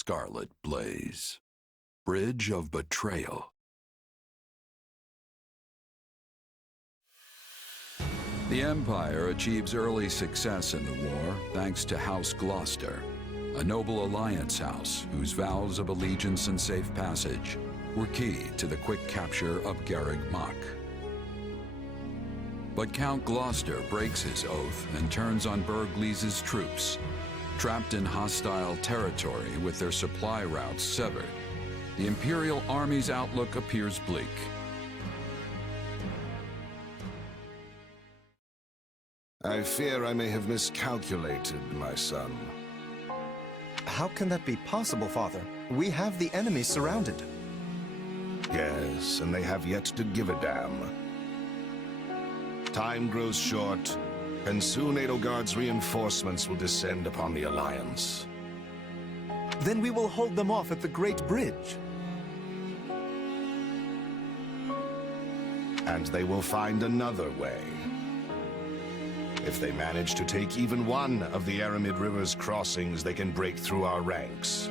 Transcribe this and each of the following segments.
scarlet blaze. Bridge of Betrayal. The Empire achieves early success in the war thanks to House Gloucester, a noble alliance house whose vows of allegiance and safe passage were key to the quick capture of Garreg Mach. But Count Gloucester breaks his oath and turns on Bergliz's troops. Trapped in hostile territory with their supply routes severed, the Imperial Army's outlook appears bleak. I fear I may have miscalculated, my son. How can that be possible, Father? We have the enemy surrounded. Yes, and they have yet to give a damn. Time grows short, and soon Edelgard's reinforcements will descend upon the Alliance. Then we will hold them off at the Great Bridge. And they will find another way. If they manage to take even one of the Aramid River's crossings, they can break through our ranks.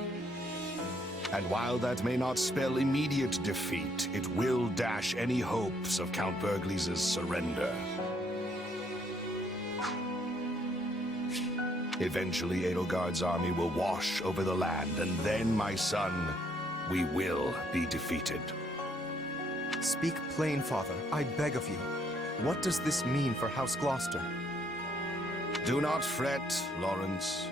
And while that may not spell immediate defeat, it will dash any hopes of Count Bergliz's surrender. Eventually, Edelgard's army will wash over the land, and then, my son, we will be defeated. Speak plain, Father. I beg of you. What does this mean for House Gloucester? Do not fret, Lawrence.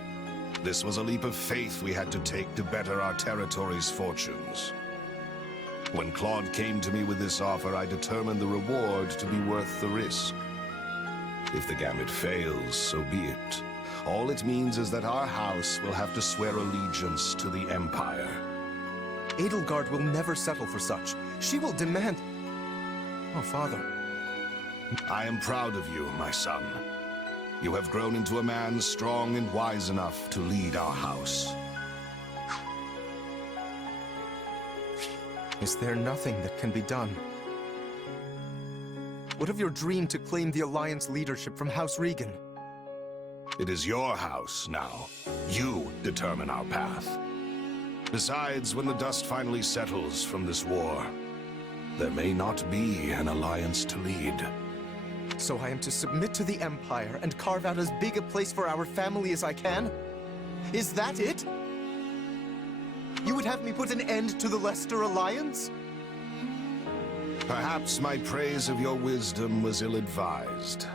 This was a leap of faith we had to take to better our territory's fortunes. When Claude came to me with this offer, I determined the reward to be worth the risk. If the gambit fails, so be it. All it means is that our house will have to swear allegiance to the Empire. Edelgard will never settle for such. She will demand... Oh, Father. I am proud of you, my son. You have grown into a man strong and wise enough to lead our house. Is there nothing that can be done? What of your dream to claim the Alliance leadership from House Regan? It is your house now. You determine our path. Besides, when the dust finally settles from this war, there may not be an Alliance to lead. So I am to submit to the Empire and carve out as big a place for our family as I can? Is that it? You would have me put an end to the Leicester Alliance? Perhaps my praise of your wisdom was ill-advised.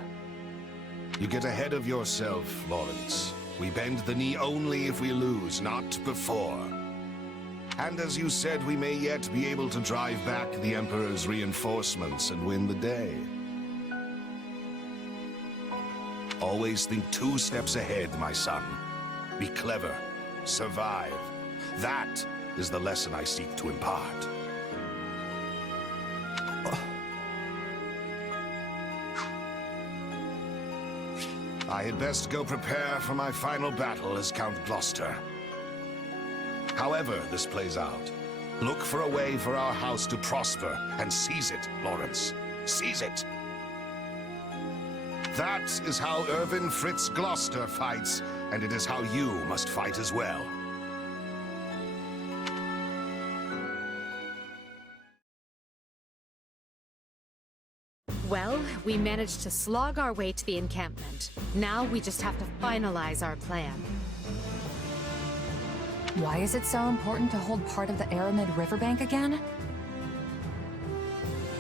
You get ahead of yourself, Lawrence. We bend the knee only if we lose, not before. And as you said, we may yet be able to drive back the Emperor's reinforcements and win the day. Always think 2 steps ahead, my son. Be clever. Survive. That is the lesson I seek to impart. I had best go prepare for my final battle as Count Gloucester. However this plays out, look for a way for our house to prosper, and seize it, Lawrence. Seize it! That is how Irvin Fritz Gloucester fights, and it is how you must fight as well. Well, we managed to slog our way to the encampment. Now we just have to finalize our plan. Why is it so important to hold part of the Aramid riverbank again?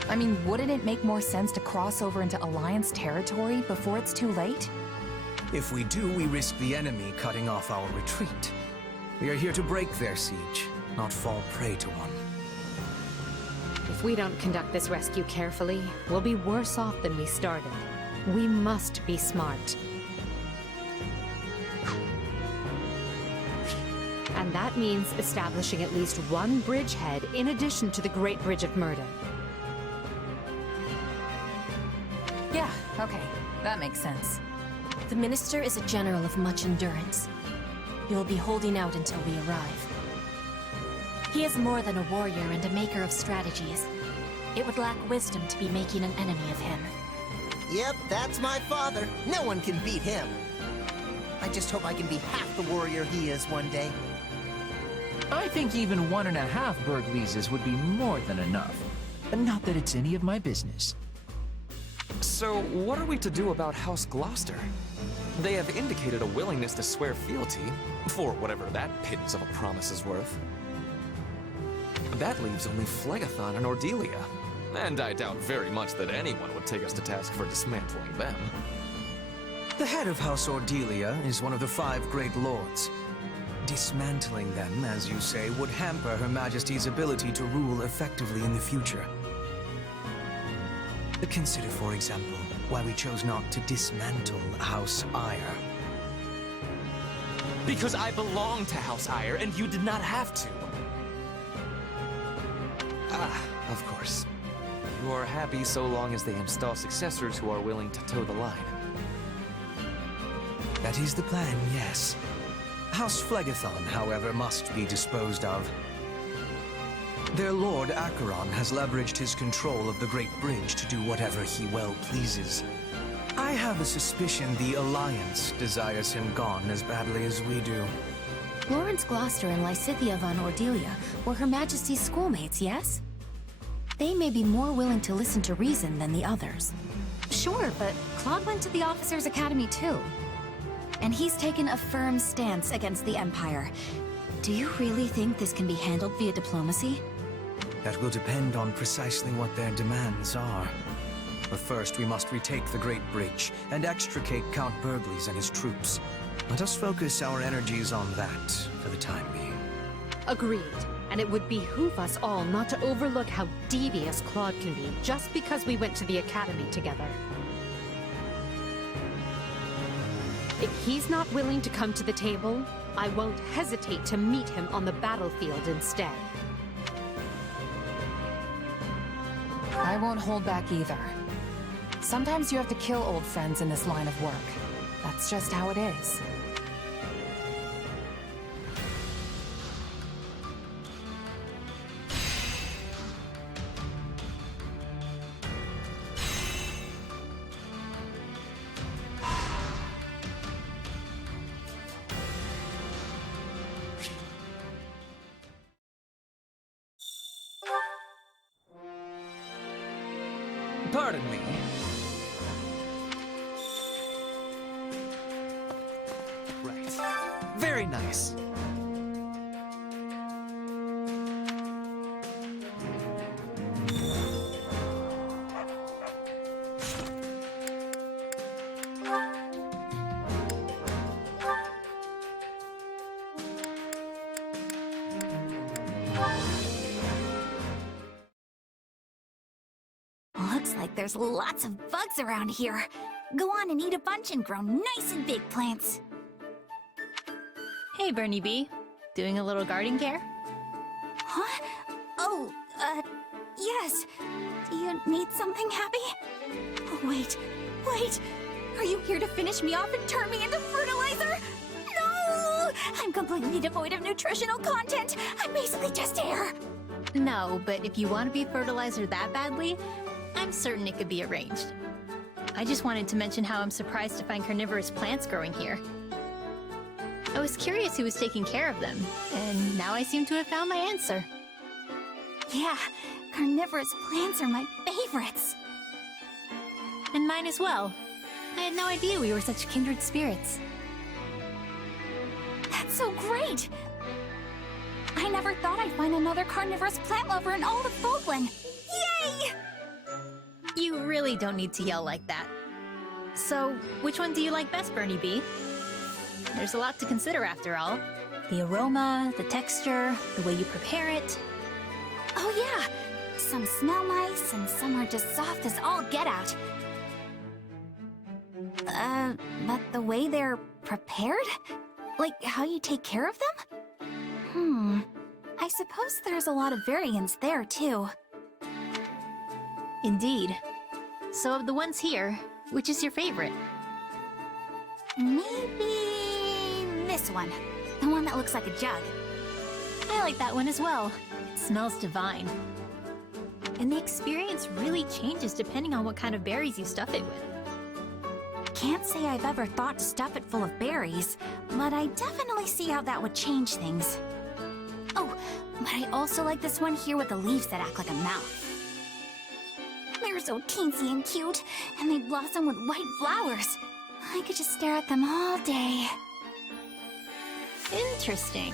I mean, wouldn't it make more sense to cross over into Alliance territory before it's too late? If we do, we risk the enemy cutting off our retreat. We are here to break their siege, not fall prey to one. If we don't conduct this rescue carefully, we'll be worse off than we started. We must be smart. And that means establishing at least one bridgehead in addition to the Great Bridge of Murder. Yeah, okay. That makes sense. The Minister is a general of much endurance. He will be holding out until we arrive. He is more than a warrior and a maker of strategies. It would lack wisdom to be making an enemy of him. Yep, that's my father. No one can beat him. I just hope I can be half the warrior he is one day. I think even 1.5 Berglizes would be more than enough. Not that it's any of my business. So, what are we to do about House Gloucester? They have indicated a willingness to swear fealty, for whatever that pittance of a promise is worth. That leaves only Phlegathon and Ordelia, and I doubt very much that anyone would take us to task for dismantling them. The head of House Ordelia is one of the 5 great lords. Dismantling them, as you say, would hamper Her Majesty's ability to rule effectively in the future. Consider, for example, why we chose not to dismantle House Ire. Because I belong to House Ire, and you did not have to. Ah, of course. You are happy so long as they install successors who are willing to toe the line. That is the plan, yes. House Phlegathon, however, must be disposed of. Their Lord Acheron has leveraged his control of the Great Bridge to do whatever he well pleases. I have a suspicion the Alliance desires him gone as badly as we do. Lawrence Gloucester and Lysithea von Ordelia were Her Majesty's schoolmates, yes? They may be more willing to listen to reason than the others. Sure, but Claude went to the Officers' Academy too. And he's taken a firm stance against the Empire. Do you really think this can be handled via diplomacy? That will depend on precisely what their demands are. But first, we must retake the Great Bridge and extricate Count Bergliz and his troops. Let us focus our energies on that for the time being. Agreed. And it would behoove us all not to overlook how devious Claude can be just because we went to the Academy together. If he's not willing to come to the table, I won't hesitate to meet him on the battlefield instead. I won't hold back either. Sometimes you have to kill old friends in this line of work. That's just how it is. Pardon me. Right. Very nice. Looks like there's lots of bugs around here. Go on and eat a bunch and grow nice and big plants. Hey, Bernie B. Doing a little garden care? Huh? Oh, yes. Do you need something, Happy? Oh, wait. Are you here to finish me off and turn me into fertilizer? No! I'm completely devoid of nutritional content. I'm basically just air. No, but if you want to be fertilizer that badly, I'm certain it could be arranged. I just wanted to mention how I'm surprised to find carnivorous plants growing here. I was curious who was taking care of them, and now I seem to have found my answer. Yeah, carnivorous plants are my favorites. And mine as well. I had no idea we were such kindred spirits. That's so great! I never thought I'd find another carnivorous plant lover in all of Falkland. Yay! You really don't need to yell like that. So, which one do you like best, Bernie B? There's a lot to consider after all. The aroma, the texture, the way you prepare it. Oh yeah! Some smell nice and some are just soft as all get out. But the way they're prepared? Like how you take care of them? I suppose there's a lot of variance there too. Indeed. So of the ones here, which is your favorite? Maybe this one. The one that looks like a jug. I like that one as well. It smells divine. And the experience really changes depending on what kind of berries you stuff it with. Can't say I've ever thought to stuff it full of berries, but I definitely see how that would change things. Oh, But I also like this one here with the leaves that act like a mouth. They're so teensy and cute, and they blossom with white flowers. I could just stare at them all day. Interesting.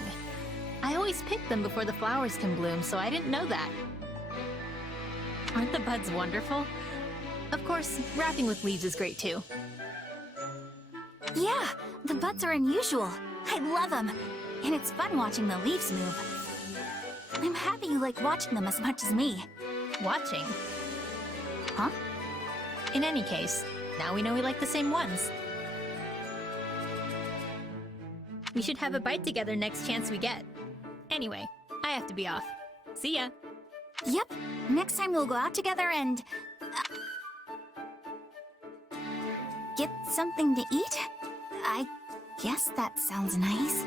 I always pick them before the flowers can bloom, so I didn't know that. Aren't the buds wonderful? Of course, wrapping with leaves is great too. Yeah, the buds are unusual. I love them. And it's fun watching the leaves move. I'm happy you like watching them as much as me. Watching? Huh? In any case, now we know we like the same ones. We should have a bite together next chance we get. Anyway, I have to be off. See ya! Yep, next time we'll go out together and... get something to eat? I guess that sounds nice.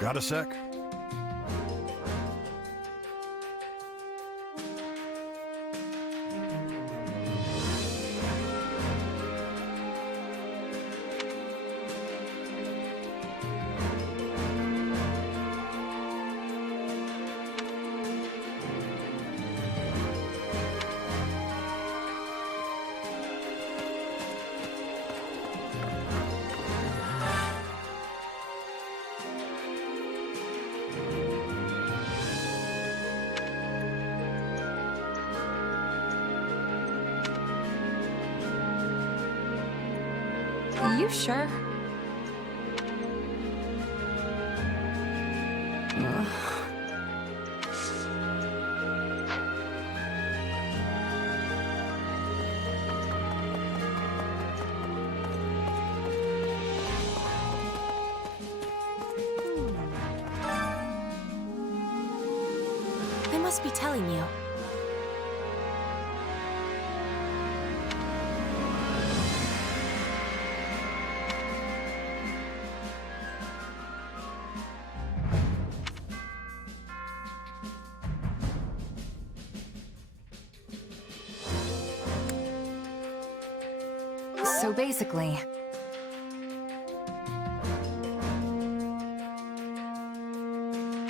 Got a sec? Are you sure? They must be telling you. So basically...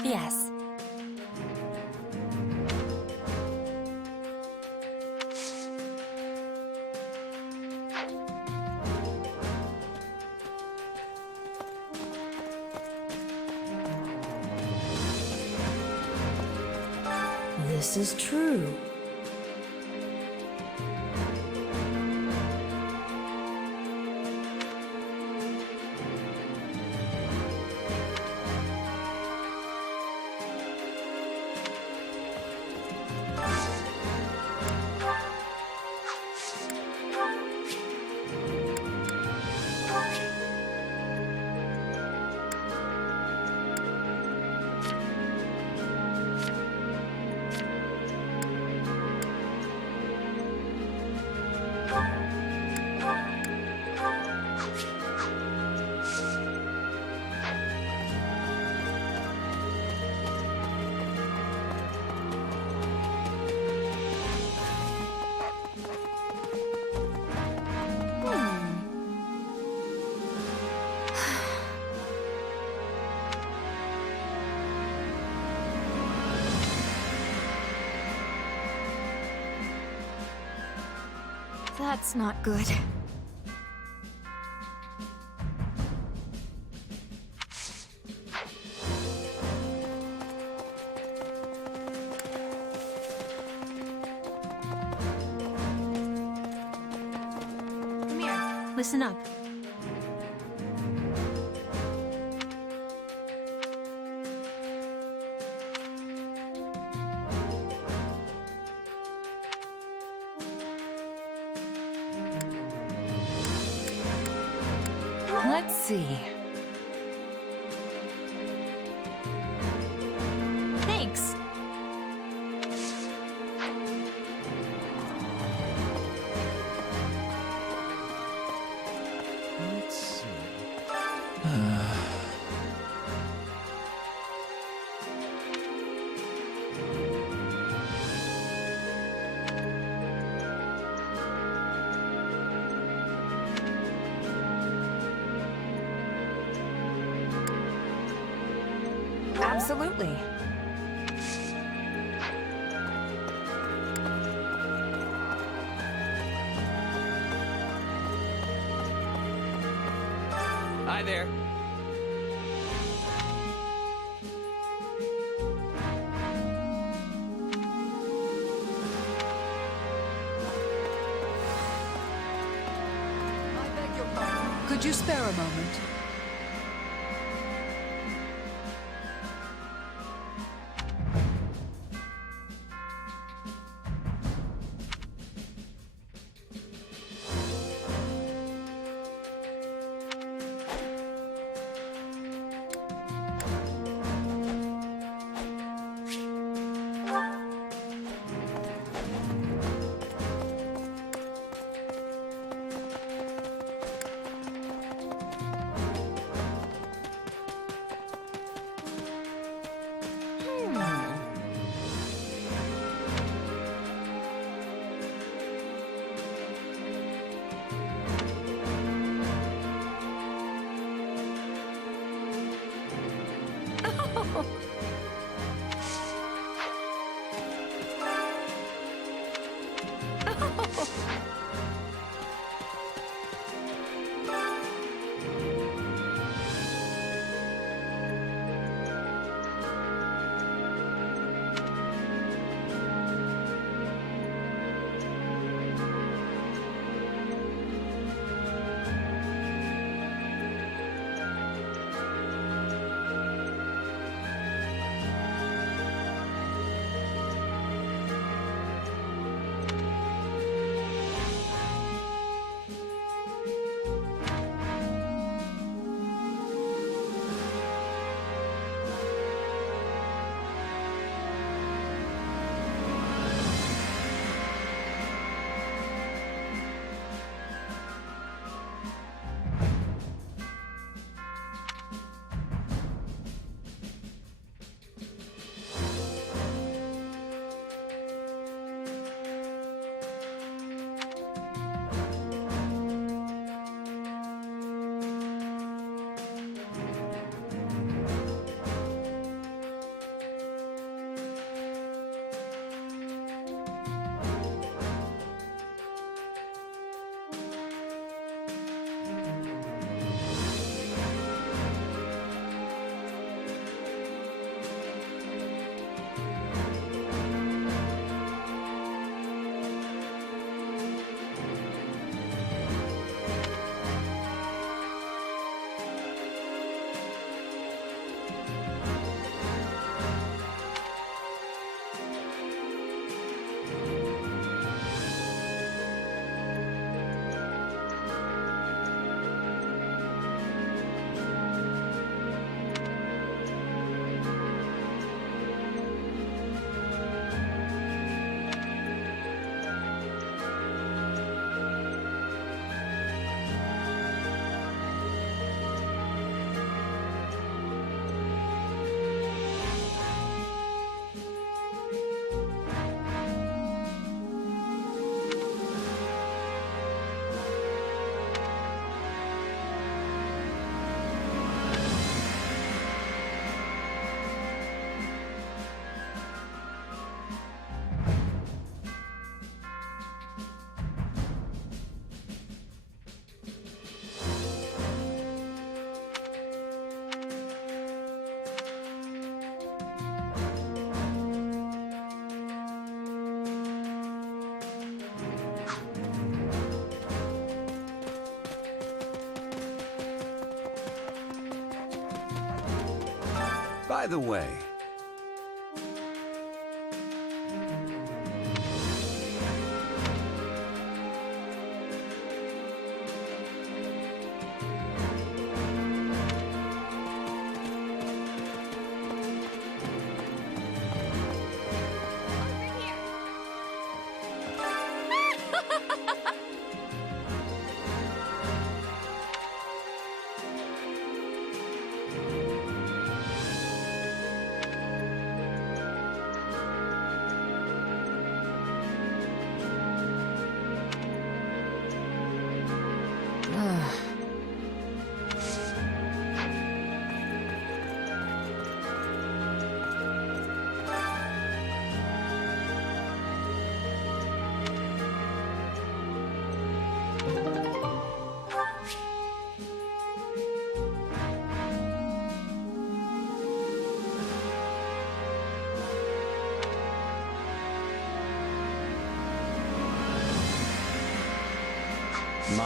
Yes. This is true. That's not good. Come here. Listen up. Let's see. Thanks. Let's see. Absolutely. Hi there. Could you spare a moment? By the way,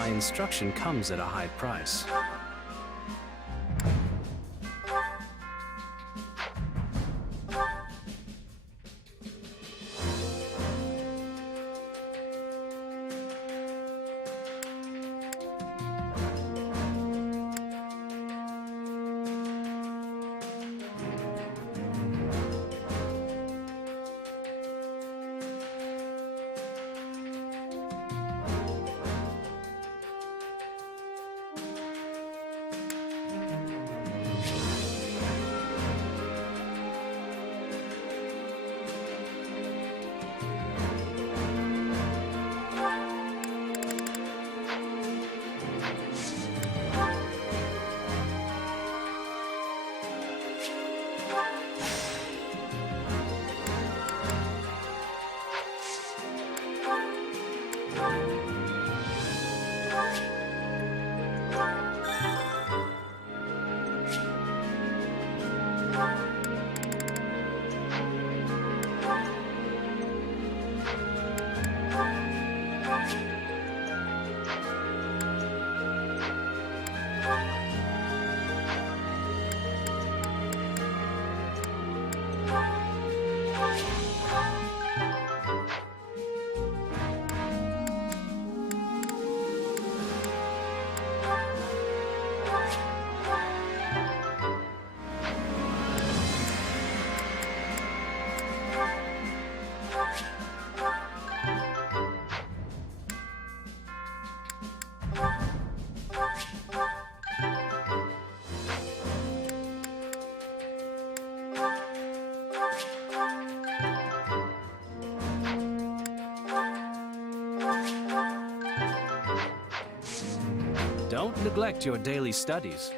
my instruction comes at a high price. Don't neglect your daily studies.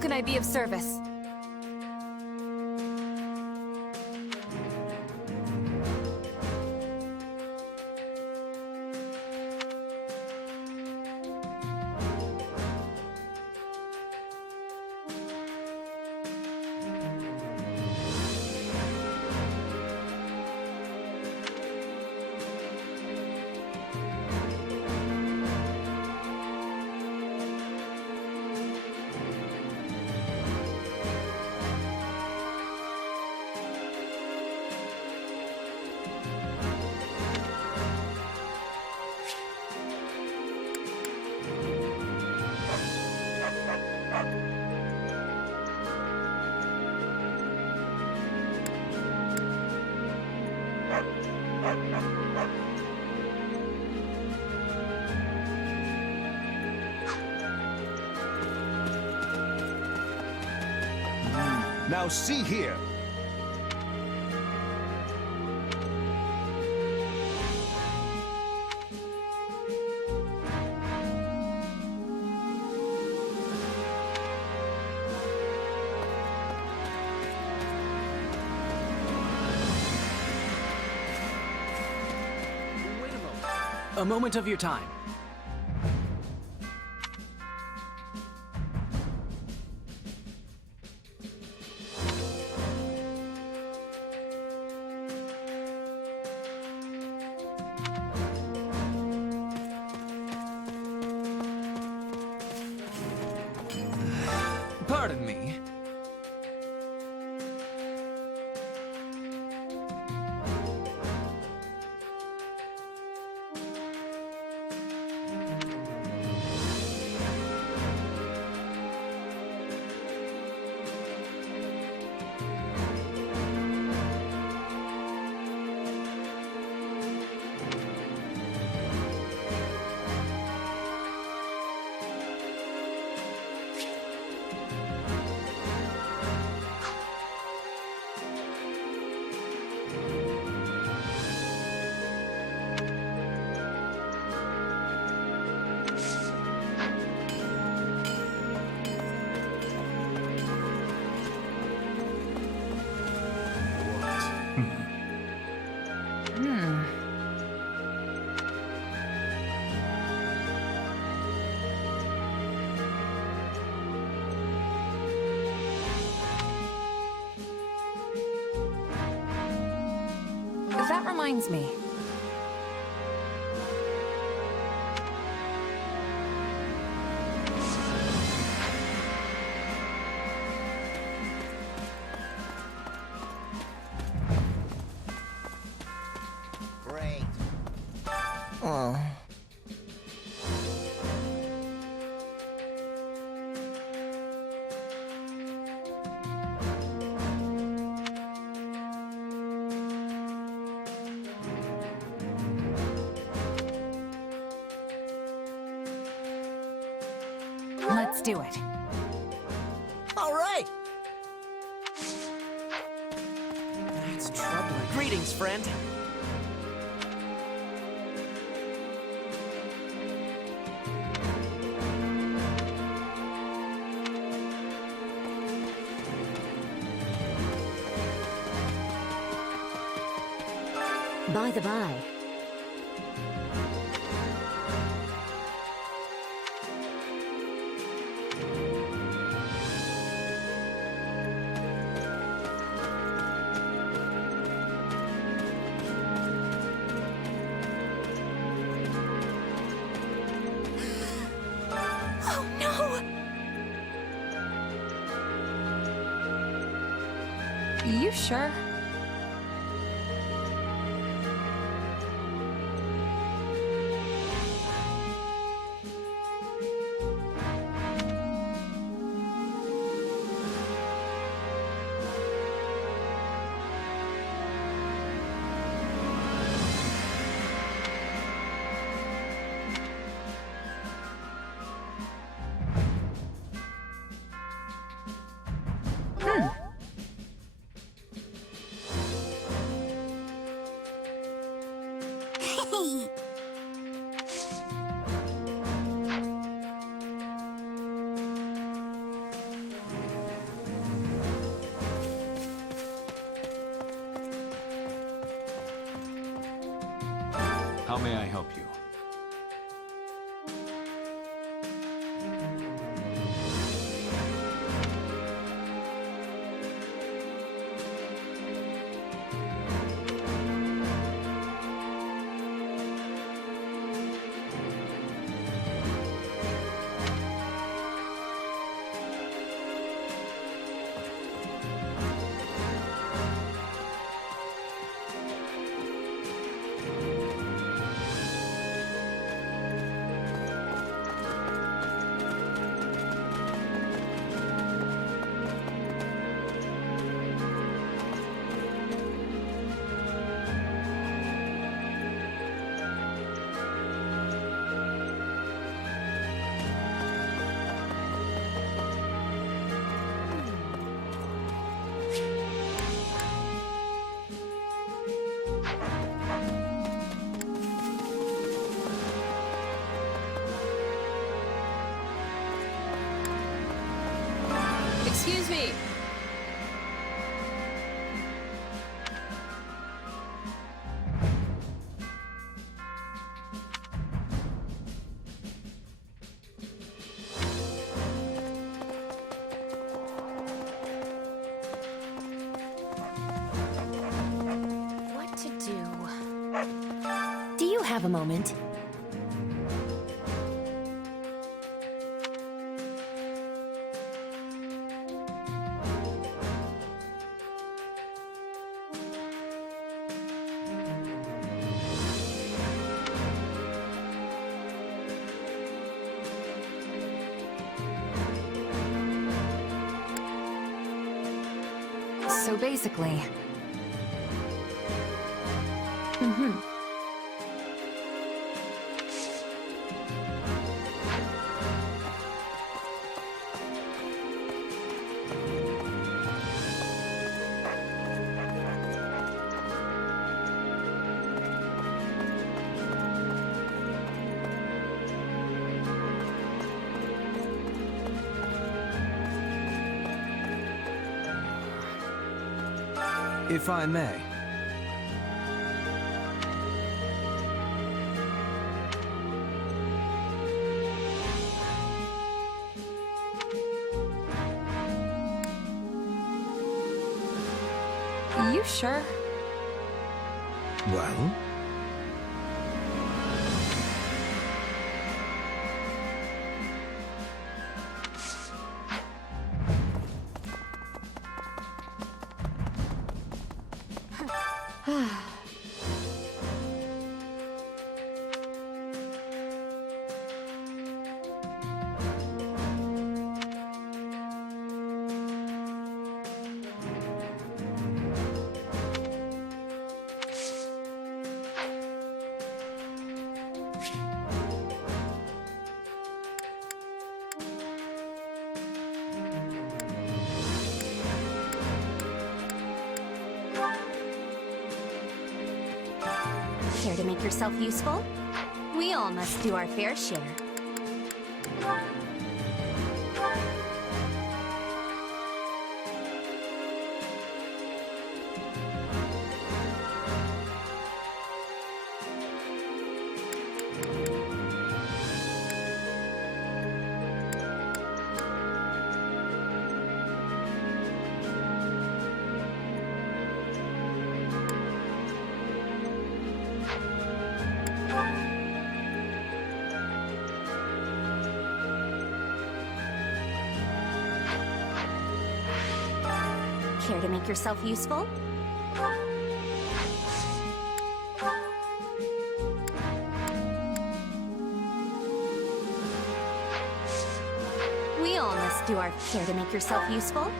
can I be of service? Now see here. A moment of your time. Pardon me. That reminds me. Great. Oh. Let's do it. All right. That's troubling. Greetings, friend. By the by, Oh no! You sure? may I help you? Excuse me. What to do? Do you have a moment? So basically... If I may. You sure? Well? Care to make yourself useful? We all must do our fair share. Care to make yourself useful? We all must do our care to make yourself useful.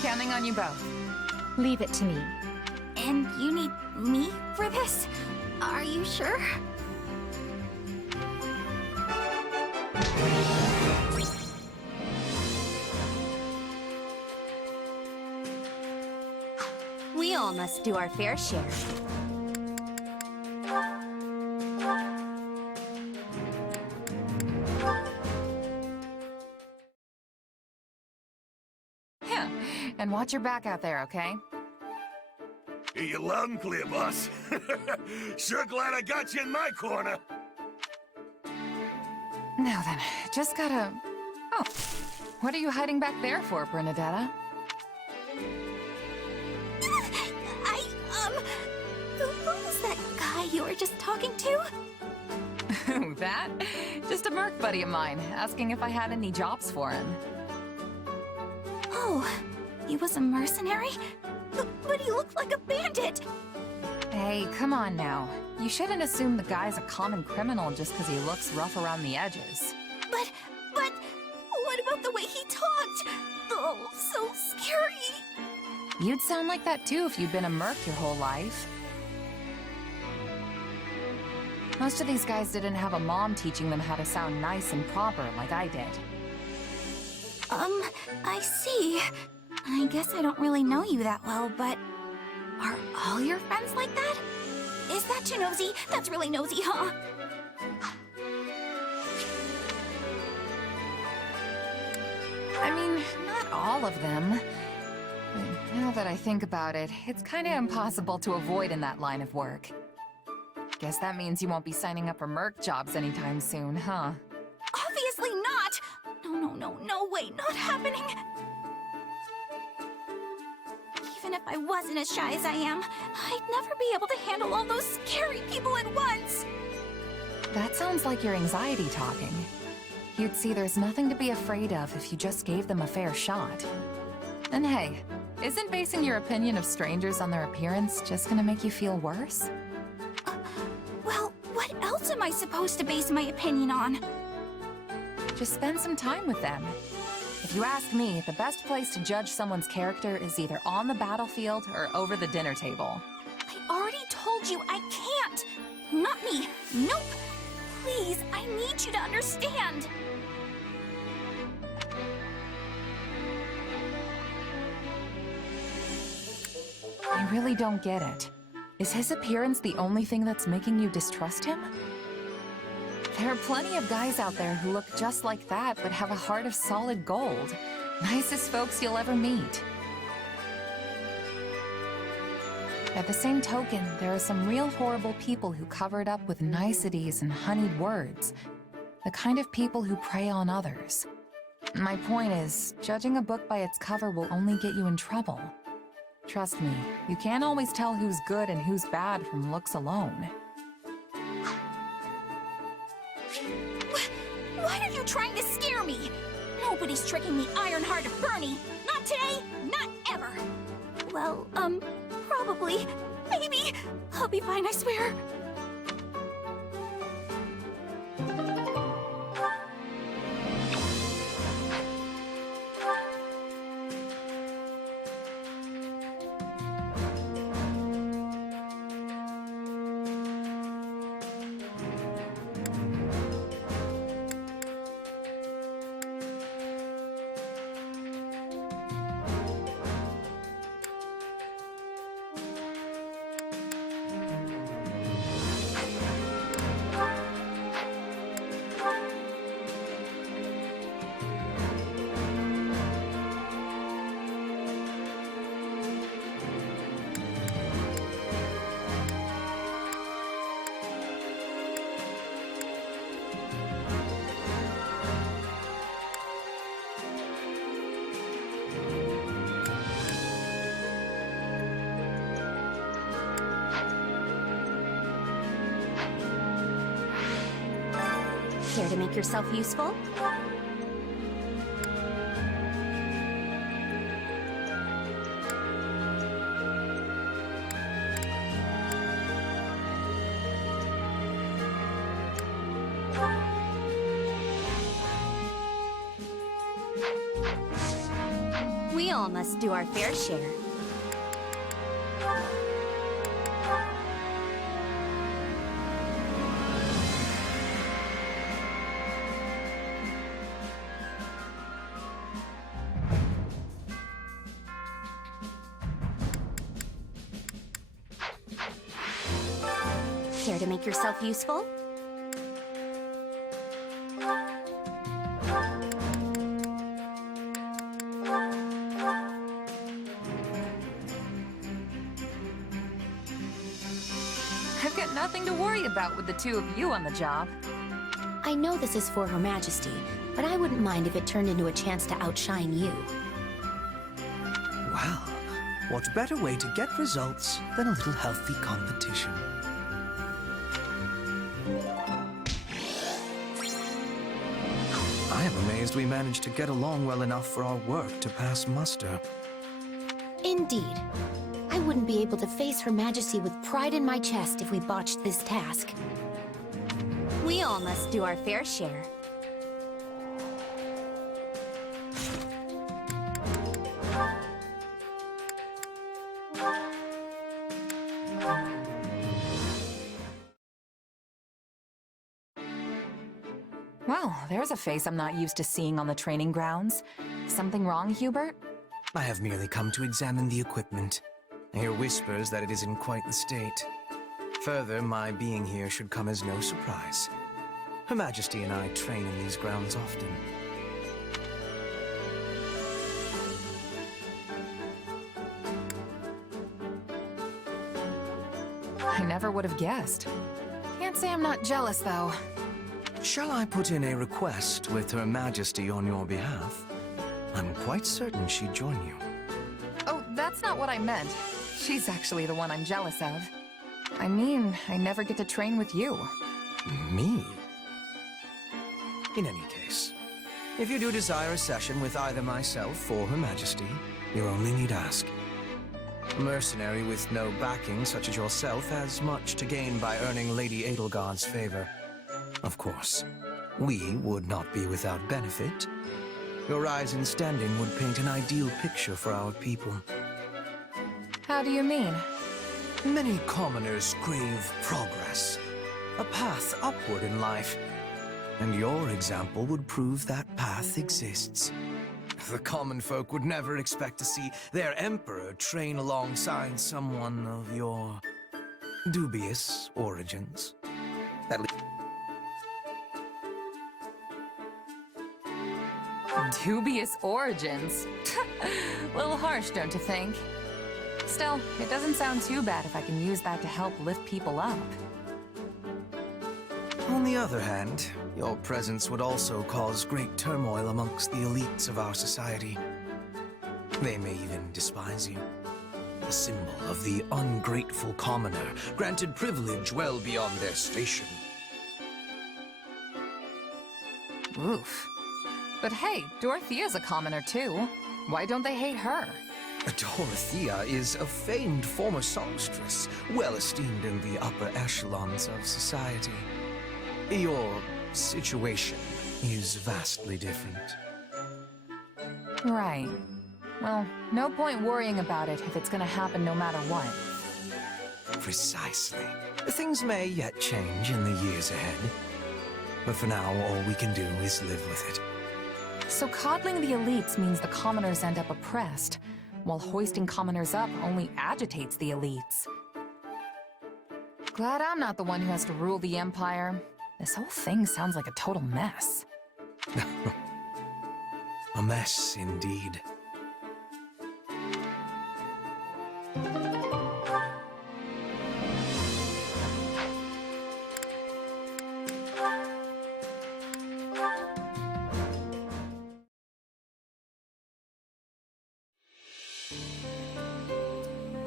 Counting on you both. Leave it to me. And you need me for this? Are you sure? We all all must do our fair share. Yeah, and watch your back out there, okay? Hear you loud and clear, boss. Sure glad I got you in my corner. Now then, just gotta... Oh, what are you hiding back there for, Bernadetta? Who was that guy you were just talking to? Who, that? Just a merc buddy of mine, asking if I had any jobs for him. Oh, he was a mercenary? But he looked like a bandit! Hey, come on now. You shouldn't assume the guy's a common criminal just because he looks rough around the edges. But, what about the way he talked? Oh, so scary! You'd sound like that too if you'd been a merc your whole life. Most of these guys didn't have a mom teaching them how to sound nice and proper like I did. I see. I guess I don't really know you that well, but... Are all your friends like that? Is that too nosy? That's really nosy, huh? I mean, not all of them. But now that I think about it, it's kinda impossible to avoid in that line of work. Guess that means you won't be signing up for merc jobs anytime soon, huh? Obviously not! No way, not happening! Even if I wasn't as shy as I am, I'd never be able to handle all those scary people at once! That sounds like your anxiety talking. You'd see there's nothing to be afraid of if you just gave them a fair shot. And hey, isn't basing your opinion of strangers on their appearance just gonna make you feel worse? Well, what else am I supposed to base my opinion on? Just spend some time with them. If you ask me, the best place to judge someone's character is either on the battlefield or over the dinner table. I already told you I can't! Not me! Nope! Please, I need you to understand! I really don't get it. Is his appearance the only thing that's making you distrust him? There are plenty of guys out there who look just like that but have a heart of solid gold. Nicest folks you'll ever meet. At the same token, there are some real horrible people who cover it up with niceties and honeyed words. The kind of people who prey on others. My point is, judging a book by its cover will only get you in trouble. Trust me, you can't always tell who's good and who's bad from looks alone. Why are you trying to scare me? Nobody's tricking the Ironheart of Bernie. Not today, not ever. Well, probably. Maybe. I'll be fine, I swear. Care to make yourself useful? We all must do our fair share. Care to make yourself useful? I've got nothing to worry about with the two of you on the job. I know this is for Her Majesty, but I wouldn't mind if it turned into a chance to outshine you. Well, what better way to get results than a little healthy competition? I am amazed we managed to get along well enough for our work to pass muster. Indeed. I wouldn't be able to face Her Majesty with pride in my chest if we botched this task. We all must do our fair share. Well, there's a face I'm not used to seeing on the training grounds. Something wrong, Hubert? I have merely come to examine the equipment. I hear whispers that it is in quite the state. Further, my being here should come as no surprise. Her Majesty and I train in these grounds often. I never would have guessed. Can't say I'm not jealous, though. Shall I put in a request with Her Majesty on your behalf? I'm quite certain she'd join you. Oh, that's not what I meant. She's actually the one I'm jealous of. I mean, I never get to train with you. Me? In any case, if you do desire a session with either myself or Her Majesty, you only need ask. A mercenary with no backing such as yourself has much to gain by earning Lady Edelgard's favor. Of course, we would not be without benefit. Your rise in standing would paint an ideal picture for our people. How do you mean? Many commoners crave progress, a path upward in life. And your example would prove that path exists. The common folk would never expect to see their emperor train alongside someone of your dubious origins. At least. Dubious origins? Little harsh, don't you think? Still, it doesn't sound too bad if I can use that to help lift people up. On the other hand, your presence would also cause great turmoil amongst the elites of our society. They may even despise you. A symbol of the ungrateful commoner, granted privilege well beyond their station. Oof. But hey, Dorothea's a commoner too. Why don't they hate her? Dorothea is a famed former songstress, well esteemed in the upper echelons of society. Your situation is vastly different. Right. Well, no point worrying about it if it's gonna happen no matter what. Precisely. Things may yet change in the years ahead. But for now, all we can do is live with it. So coddling the elites means the commoners end up oppressed, while hoisting commoners up only agitates the elites. Glad I'm not the one who has to rule the Empire. This whole thing sounds like a total mess. A mess, indeed.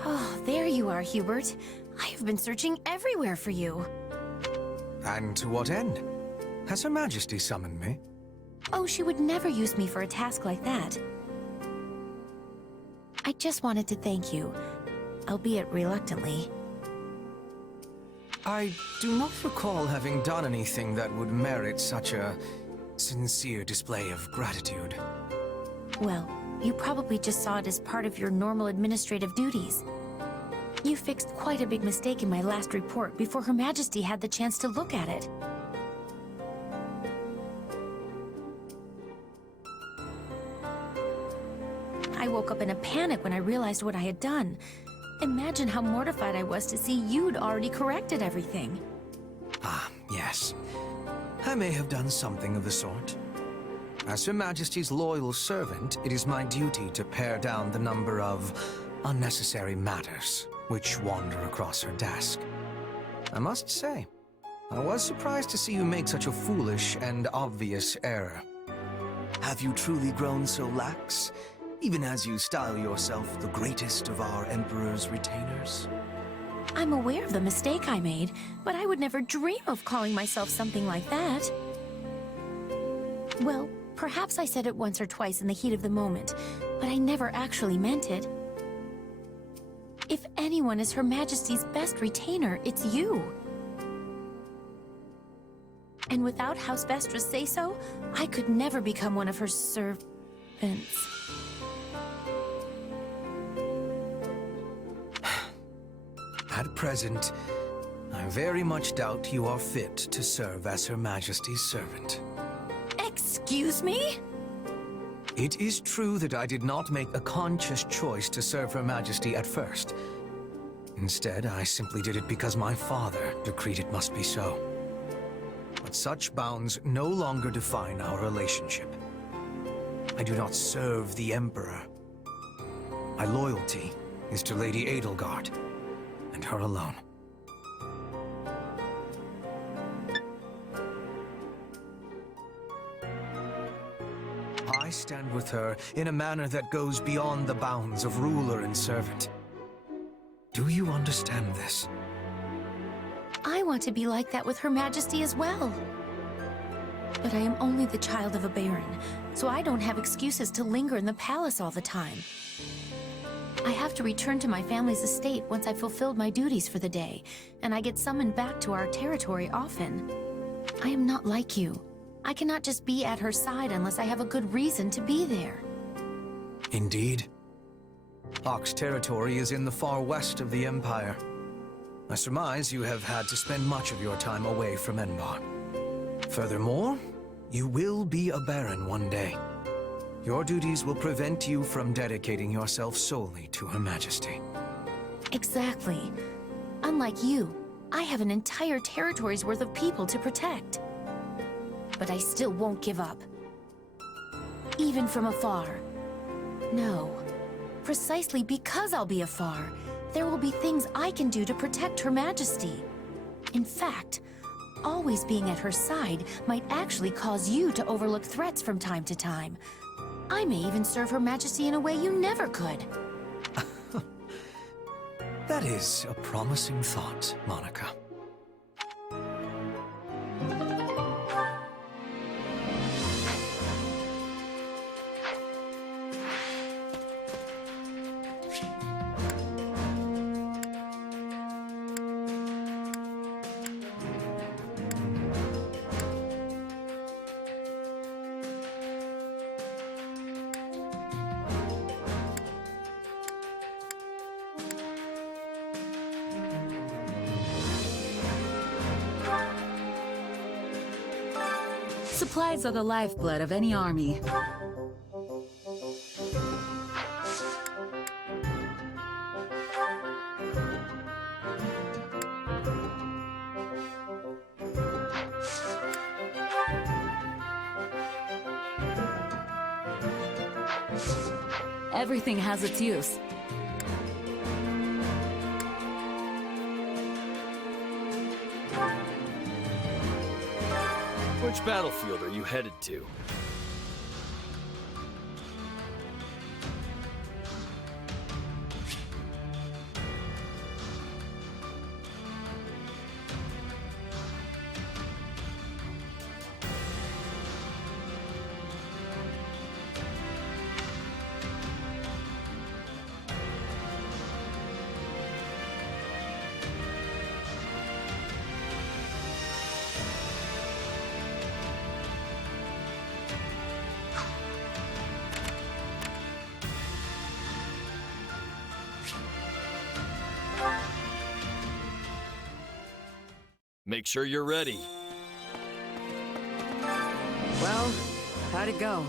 Oh, there you are, Hubert. I have been searching everywhere for you. And to what end? Has Her Majesty summoned me? Oh, she would never use me for a task like that. I just wanted to thank you, albeit reluctantly. I do not recall having done anything that would merit such a sincere display of gratitude. Well, you probably just saw it as part of your normal administrative duties. You fixed quite a big mistake in my last report before Her Majesty had the chance to look at it. I woke up in a panic when I realized what I had done, Imagine how mortified I was to see you'd already corrected everything. Ah, yes. I may have done something of the sort. As Her Majesty's loyal servant, it is my duty to pare down the number of unnecessary matters which wander across her desk. I must say, I was surprised to see you make such a foolish and obvious error. Have you truly grown so lax, even as you style yourself the greatest of our Emperor's retainers? I'm aware of the mistake I made, but I would never dream of calling myself something like that. Well, perhaps I said it once or twice in the heat of the moment, but I never actually meant it. If anyone is Her Majesty's best retainer, it's you. And without House Vestra's say-so, I could never become one of her servants. At present, I very much doubt you are fit to serve as Her Majesty's servant. Excuse me? It is true that I did not make a conscious choice to serve Her Majesty at first. Instead, I simply did it because my father decreed it must be so. But such bounds no longer define our relationship. I do not serve the Emperor. My loyalty is to Lady Edelgard, and her alone. I stand with her in a manner that goes beyond the bounds of ruler and servant. Do you understand this? I want to be like that with Her Majesty as well. But I am only the child of a baron, so I don't have excuses to linger in the palace all the time. I have to return to my family's estate once I've fulfilled my duties for the day, and I get summoned back to our territory often. I am not like you. I cannot just be at her side unless I have a good reason to be there. Indeed. Hawk's territory is in the far west of the Empire. I surmise you have had to spend much of your time away from Enbar. Furthermore, you will be a baron one day. Your duties will prevent you from dedicating yourself solely to Her Majesty. Exactly. Unlike you, I have an entire territory's worth of people to protect. But I still won't give up. Even from afar. No. Precisely because I'll be afar, there will be things I can do to protect Her Majesty. In fact, always being at her side might actually cause you to overlook threats from time to time. I may even serve Her Majesty in a way you never could. That is a promising thought, Monica. Supplies are the lifeblood of any army. Everything has its use. Which battlefield are you headed to? Make sure you're ready. Well, how'd it go?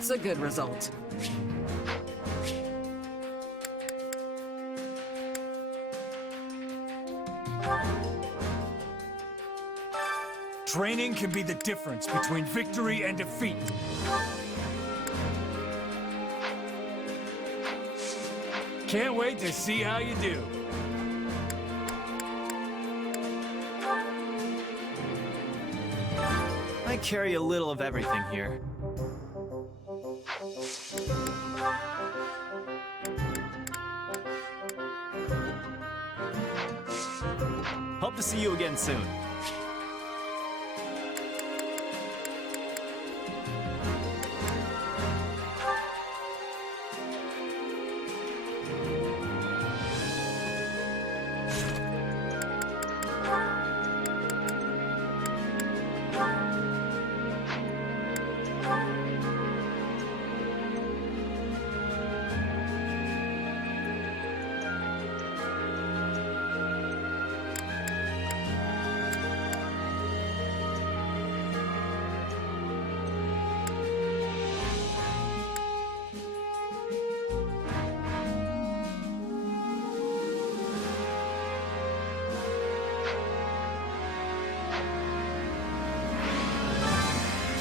That's a good result. Training can be the difference between victory and defeat. Can't wait to see how you do. I carry a little of everything here. Hope to see you again soon.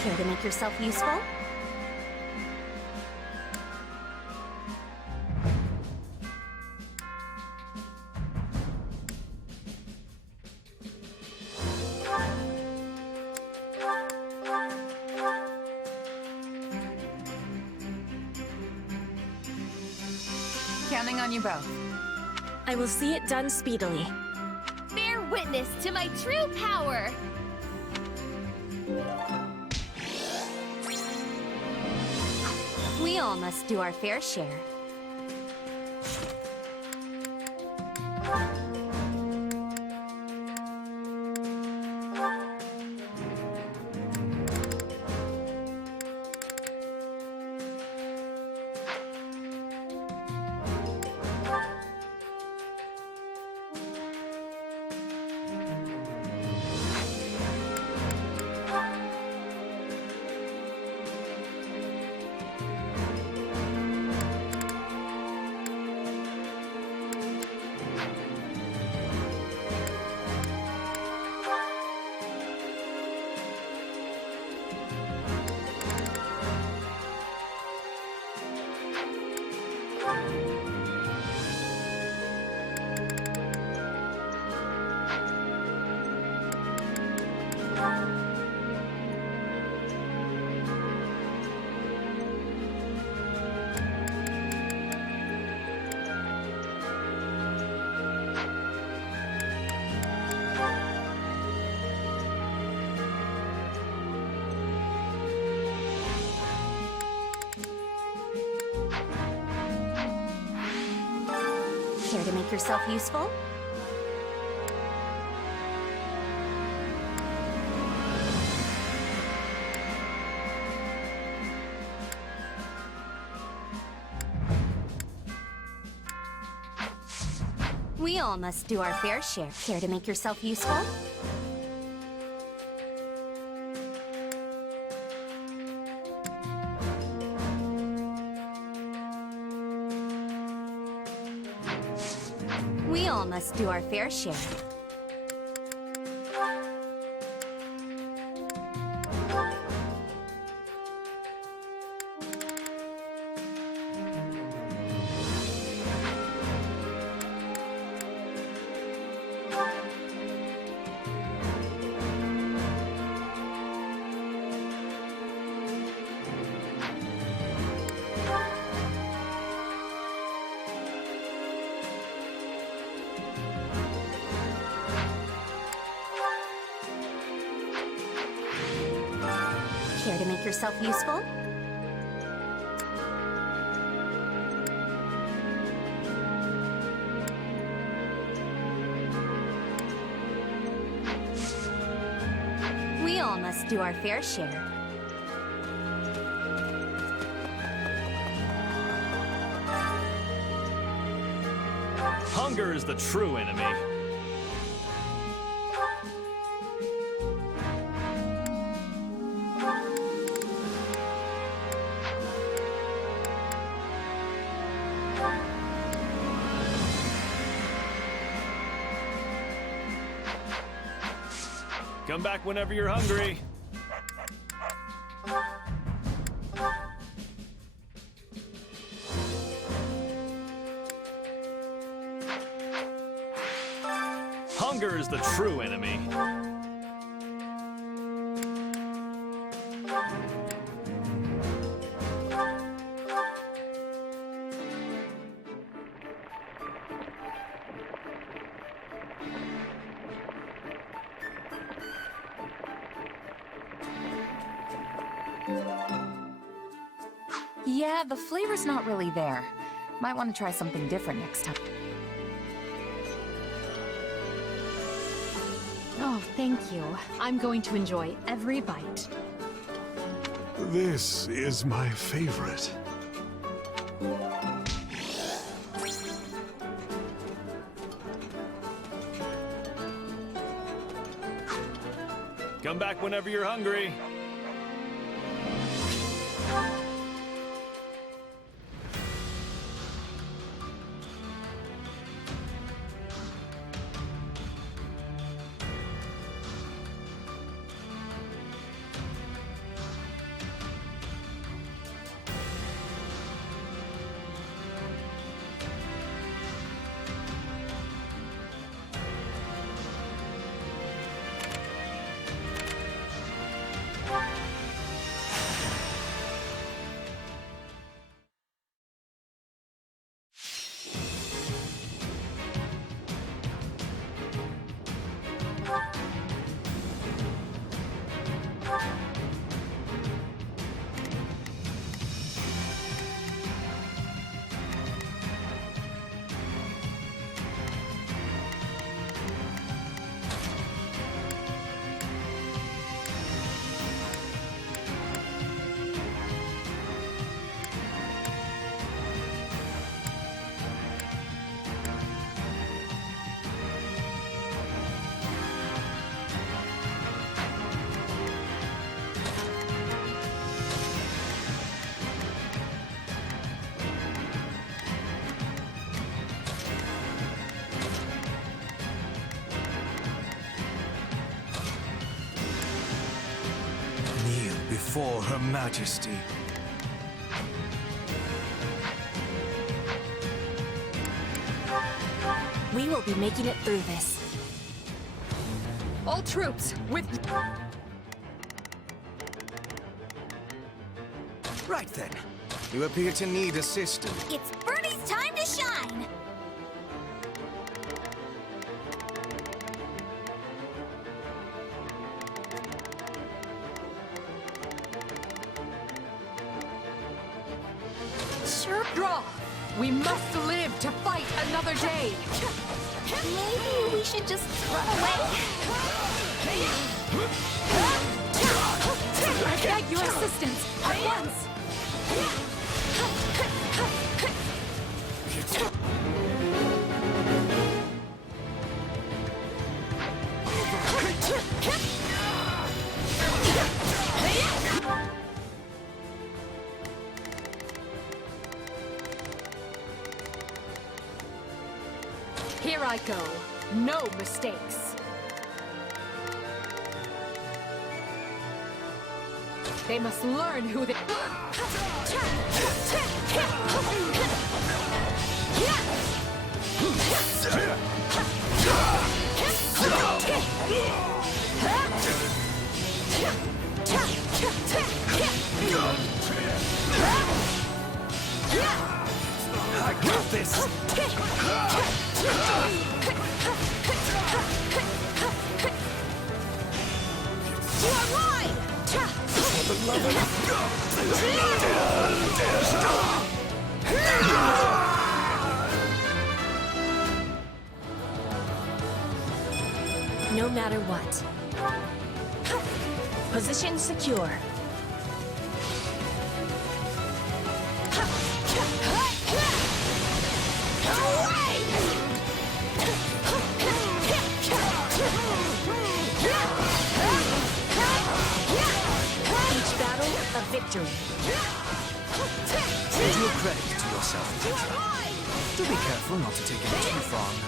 Care to make yourself useful? Counting on you both. I will see it done speedily. Bear witness to my true power! We all must do our fair share. Care to make yourself useful? We all must do our fair share. Care to make yourself useful? We all must do our fair share. Care to make yourself useful? We all must do our fair share. Hunger is the true enemy. Come back whenever you're hungry. Hunger is the true enemy. Yeah, the flavor's not really there. Might want to try something different next time. Oh, thank you. I'm going to enjoy every bite. This is my favorite. Come back whenever you're hungry. Before Her Majesty. We will be making it through this. All troops, with... Right then. You appear to need assistance. It's Bertie's time to shine! Draw! We must live to fight another day! Maybe we should just run away? I beg your assistance, at once! Here I go. No mistakes. They must learn who they... I got this! No matter what. Position secure. Each battle, a victory. Give your credit to yourself, Tetra. Do be careful not to take it too far now.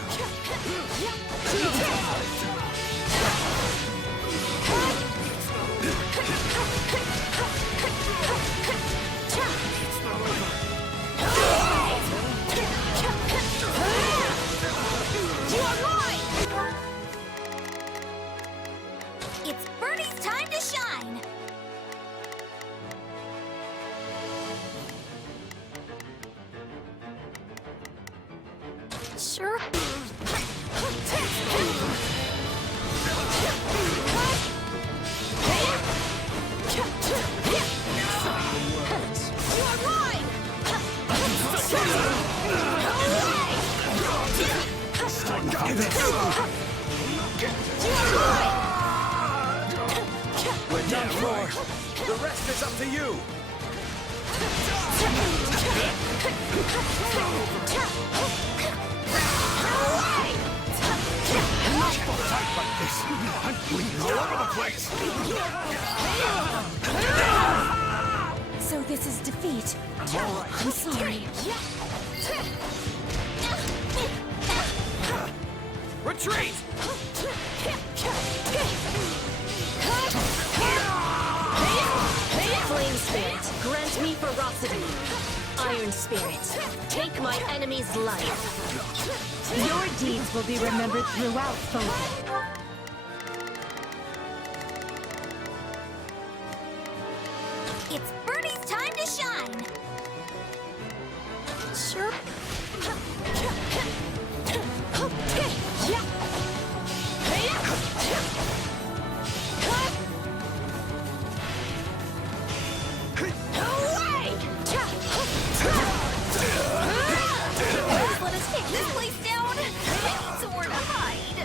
Sure. You are mine! We're done for. The rest is up to you. Fight like this. I'm bleeding all over the place. So this is defeat. I'm sorry. Retreat! Flame Spirit, grant me ferocity. Iron Spirit, take my enemy's life. Your deeds will be remembered throughout Foden. It's Birdie's time to shine! Sure. Let us take this place down! I need somewhere to hide!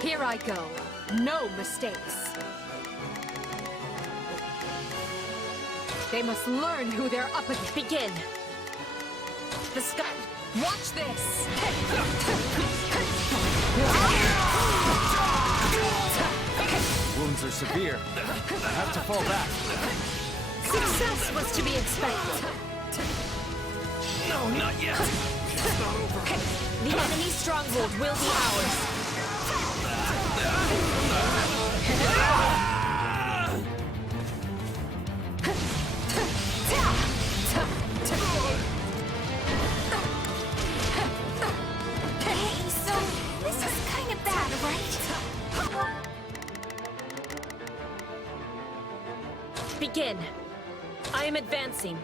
Here I go. No mistakes. They must learn who they're up against. Begin. The sky. Watch this. Wounds are severe. I have to fall back. Success was to be expected. No, not yet. It's not over. The enemy stronghold will be ours. Hey, so this is kind of bad, right? Begin. I am advancing.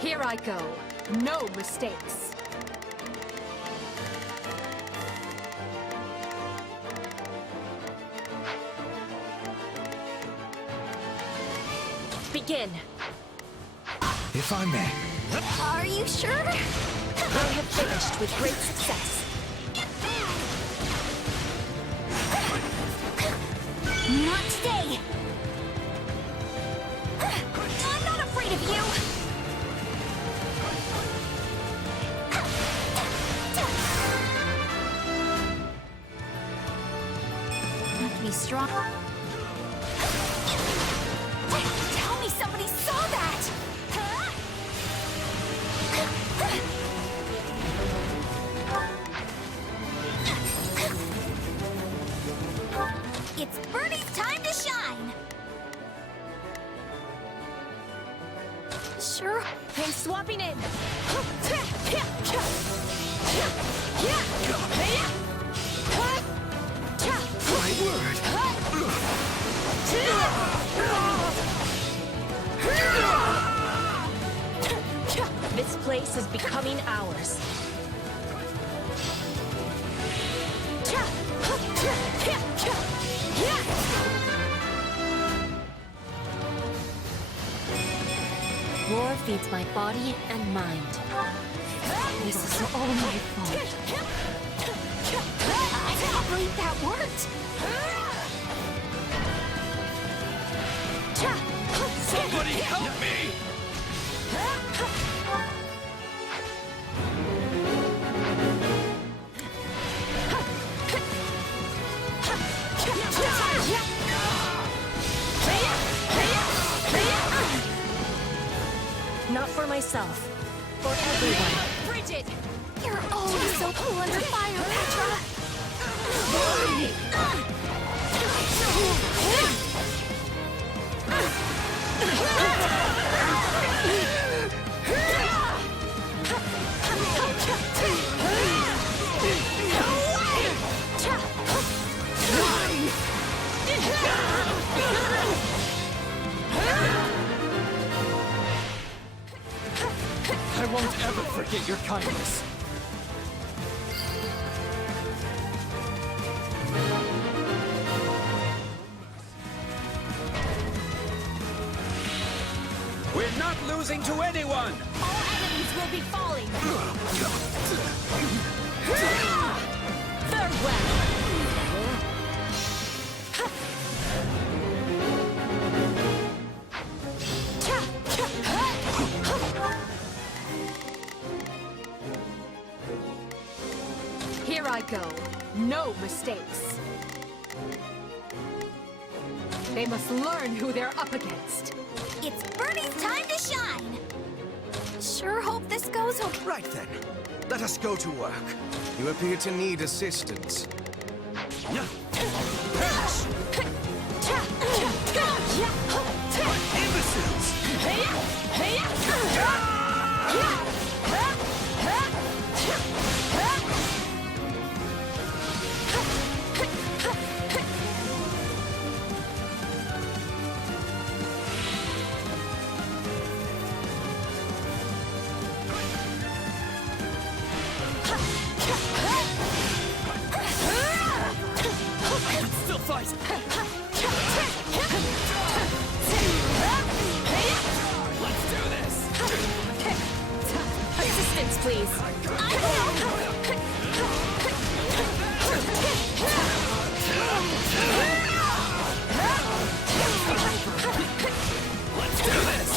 Here I go. No mistakes. Begin. If I may. Are you sure? I have finished with great success. Not today! I'm not afraid of you! Make me strong. Tell me somebody saw that! It's Birdie's time to shine! Sure. I'm swapping in. My word. This place is becoming ours. War feeds my body and mind. This is all my fault. I can't believe that worked! Somebody help me! Not for myself. for everyone. Frigid! You're always so cool under fire, Petra. I won't ever forget your kindness. We're not losing to anyone! All enemies will be falling. Farewell! Here I go. No mistakes. They must learn who they're up against. It's Birdie's time to shine. Sure hope this goes okay. Right then. Let us go to work. You appear to need assistance. Imbeciles! Still fight! Let's do this! Assistance, please. Let's do this!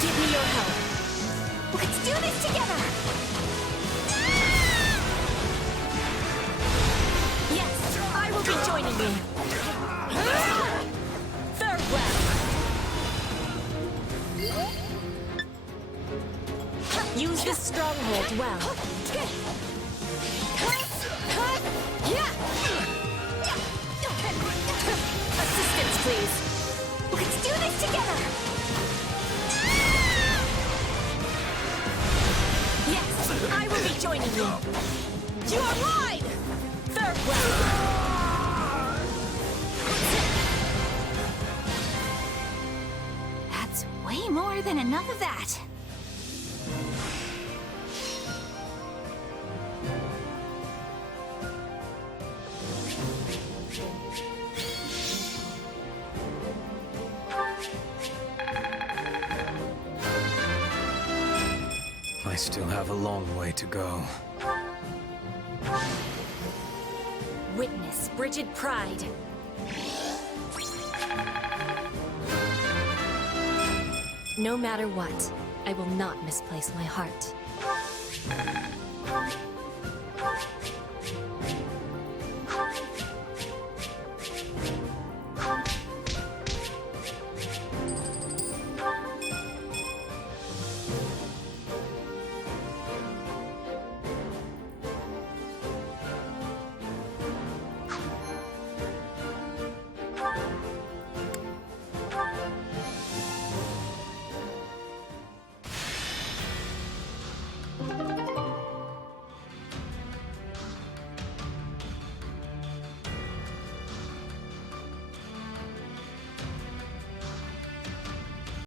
Give me your help. Let's do this together. Yes, I will be joining you. Farewell. Use this stronghold well. Assistance, please. Let's do this together. Yes, I will be joining you. You are mine! Farewell! That's way more than enough of that. I still have a long way to go. Witness Brigid pride. No matter what, I will not misplace my heart.